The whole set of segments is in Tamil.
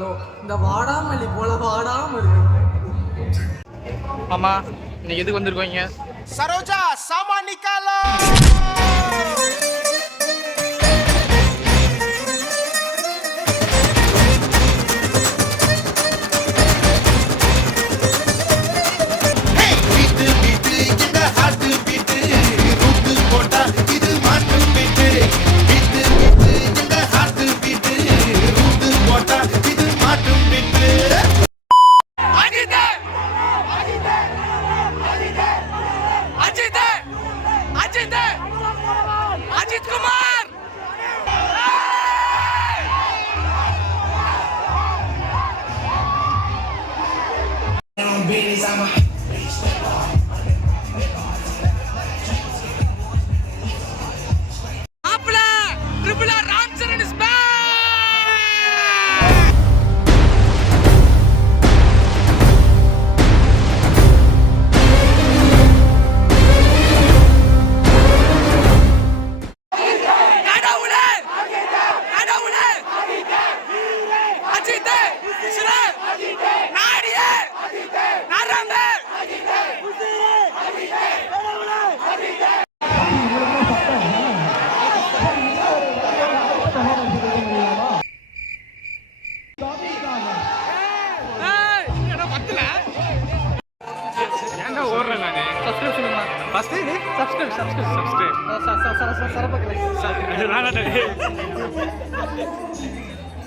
போட்டாலும் இந்த வாடாமல்லி போல வாடாம இருக்கு. ஆமா, இன்னைக்கு எதுக்கு வந்திருக்கோங்க? சரோஜா சாமா நிக்காலோ.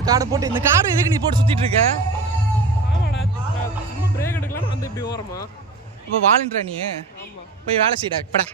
காடை போட்டு இந்த காடை எதுக்கு நீ போட்டு சுத்திட்டு இருக்க? பிரேக் எடுக்கலாம் வந்து இப்படி ஓரமா இப்போ வாலண்டரா நீ போய் வேலை செய்டா படா.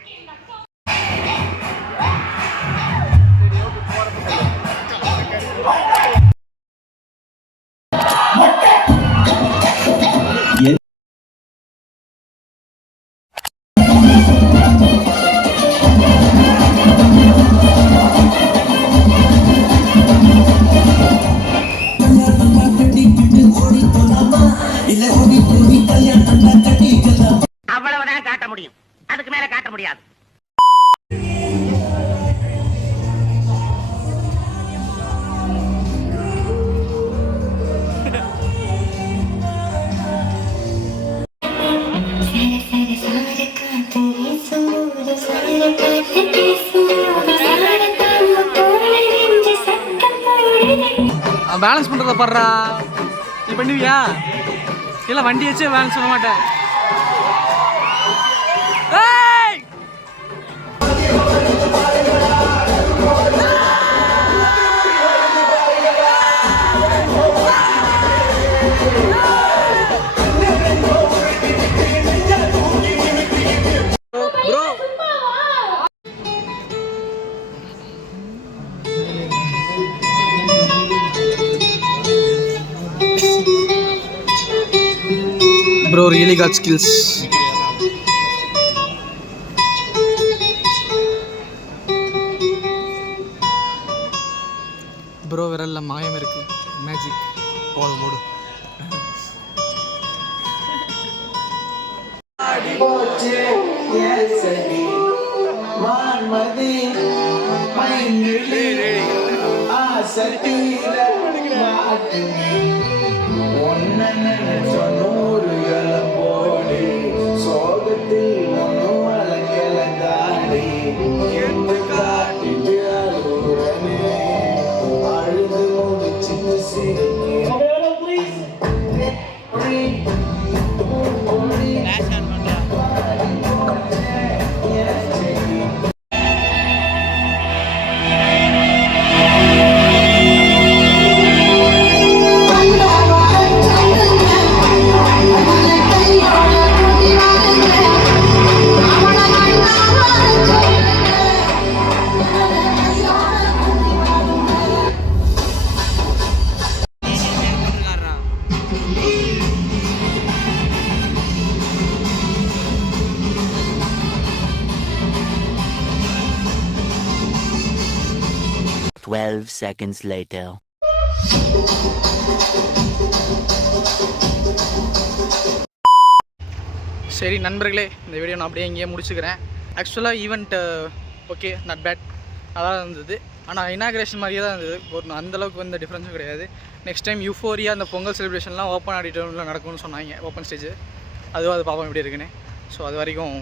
அவ்வளவுதான் காட்ட முடியும், அதுக்கு மேல காட்ட முடியாது. பேலன்ஸ் பண்றத பாடுறா. நீ பண்ணுவியா? இல்ல வண்டி வச்சு பேலன்ஸ் பண்ண மாட்டேன். Bro really got skills. Bro விரல்ல மாயம் இருக்கு, மேஜிக். போடு போடு. ஆடி போச்சே ஏசடி வான்மதி மைங்கிளி ஆசத்தீர மாட்டுமே ஒன்னன சொன்னூரு போடி சோகத்தில் ஒன்னும் அலங்கலங்காடி எட்டு காட்டிட்டு அழுறனே அழுது முடிச்சு சிரிக்கிறேன். Seconds later. சரி நண்பர்களே, இந்த வீடியோ நான் அப்படியே இங்கேயே முடிச்சுக்கிறேன். ஆக்சுவலாக ஈவெண்ட் ஓகே, நாட் பேட், நல்லா இருந்தது. ஆனால் இனாகிரேஷன் மாதிரியே தான் இருந்தது. ஒரு அந்தளவுக்கு வந்து டிஃப்ரென்ஸும் கிடையாது. நெக்ஸ்ட் டைம் யூஃபோரியா அந்த பொங்கல் செலிப்ரேஷன்லாம் ஓப்பன் ஆடிட்டோரியில் நடக்கும்னு சொன்னாங்க, ஓப்பன் ஸ்டேஜ். அதுவும் அது பார்ப்போம் எப்படி இருக்குன்னு. ஸோ அது வரைக்கும்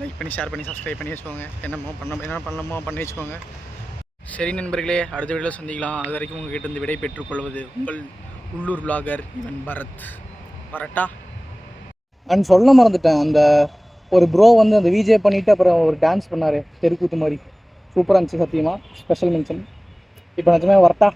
லைக் பண்ணி ஷேர் பண்ணி சப்ஸ்கிரைப் பண்ணி வச்சுக்கோங்க. என்னென்ன பண்ணணுமோ பண்ணி வச்சுக்கோங்க. சரி நண்பர்களே, அடுத்த வீடியோவில் சந்திக்கலாம். அது வரைக்கும் உங்கள்கிட்ட இருந்து விடை பெற்றுக்கொள்வது உங்கள் உள்ளூர் விளாகர் இவன் பரத். வரட்டா. அண்ட் சொல்ல மறந்துட்டேன், அந்த ஒரு ப்ரோ வந்து அந்த விஜே பண்ணிவிட்டு அப்புறம் ஒரு டான்ஸ் பண்ணார் தெருக்கூத்து மாதிரி. சூப்பராக இருந்துச்சு சத்தியமாக. Special mention. இப்போ நிஜமே வரட்டா.